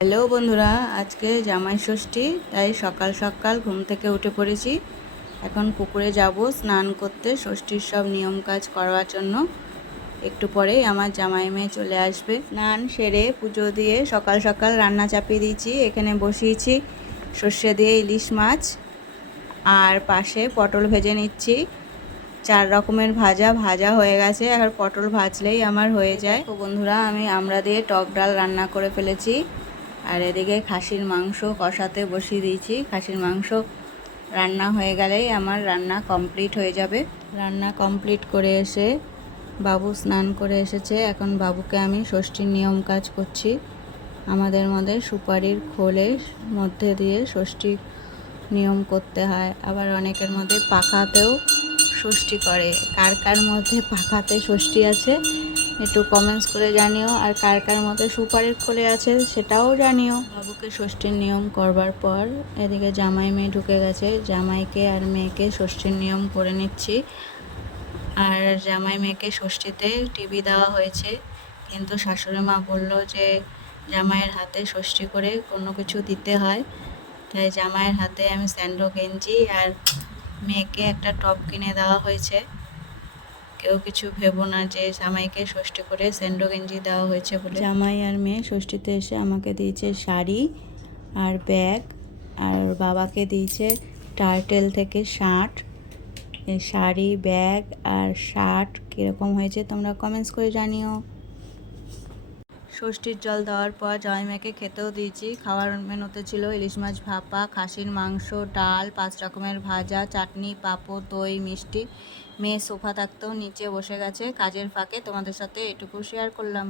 Hello বন্ধুরা, আজকে জামাই ষষ্ঠী, তাই সকাল সকাল ঘুম থেকে উঠে পড়েছি। এখন পুকুরে যাব স্নান করতে, ষষ্ঠীর সব নিয়ম কাজ করার জন্য। একটু পরেই আমার জামাই মেয়ে চলে আসবে। স্নান সেরে পুজো দিয়ে সকাল সকাল রান্না চাপিয়ে দিয়েছি। এখানে বসিয়েছি সর্ষে দিয়ে ইলিশ মাছ, আর পাশে পটল ভেজে নিচ্ছি। 4 রকমের ভাজা ভাজা হয়ে গেছে, আর পটল ভাজলেই আমার হয়ে যায়। তো বন্ধুরা, আমি আমড়া দিয়ে টক ডাল রান্না করে ফেলেছি। আর এদিকে খাসির মাংস কষাতে বসিয়ে দিয়েছি। খাসির মাংস রান্না হয়ে গেলেই আমার রান্না কমপ্লিট হয়ে যাবে। রান্না কমপ্লিট করে এসে বাবু স্নান করে এসেছে। এখন বাবুকে আমি ষষ্ঠীর নিয়ম কাজ করছি। আমাদের মধ্যে সুপারির খোলের মধ্যে দিয়ে ষষ্ঠী নিয়ম করতে হয়। আবার অনেকের মধ্যে পাখাতেও ষষ্ঠী করে। কার কার মধ্যে পাখাতে ষষ্ঠী আছে একটু কমেন্টস করে জানিও, আর কার কার মধ্যে সুপারির খোলে আছে সেটাও জানিও। বাবুকে ষষ্ঠীর নিয়ম করবার পর এদিকে জামাই মেয়ে ঢুকে গেছে। জামাইকে আর মেয়েকে ষষ্ঠীর নিয়ম করে নিচ্ছি। আর জামাই মেয়েকে ষষ্ঠীতে টিভি দেওয়া হয়েছে, কিন্তু শাশুড়ি মা বললো যে জামাইয়ের হাতে ষষ্ঠী করে কোনো কিছু দিতে হয়, তাই জামাইয়ের হাতে আমি স্যান্ডো গেঞ্জি আর মেয়েকে একটা টপ কিনে দেওয়া হয়েছে। কেউ কিছু ভেবো না যে জামাইকে ষষ্ঠী করে স্যান্ডো গেঞ্জি দেওয়া হয়েছে বলে। জামাই আর মেয়ে ষষ্ঠীতে এসে আমাকে দিয়েছে শাড়ি আর ব্যাগ, আর বাবাকে দিয়েছে টার্টেল থেকে শার্ট। এই শাড়ি, ব্যাগ আর শার্ট কীরকম হয়েছে তোমরা কমেন্টস করে জানিও। ষষ্ঠীর জল দেওয়ার পর জামাই মেয়েকে খেতেও দিয়েছি। খাওয়ার মেনুতে ছিল ইলিশ মাছ ভাপা, খাসির মাংস, ডাল, 5 রকমের ভাজা, চাটনি, পাঁপড়, দই, মিষ্টি। মেয়ে সোফা থাকতেও নিচে বসে গেছে। কাজের ফাঁকে তোমাদের সাথে এটুকু শেয়ার করলাম।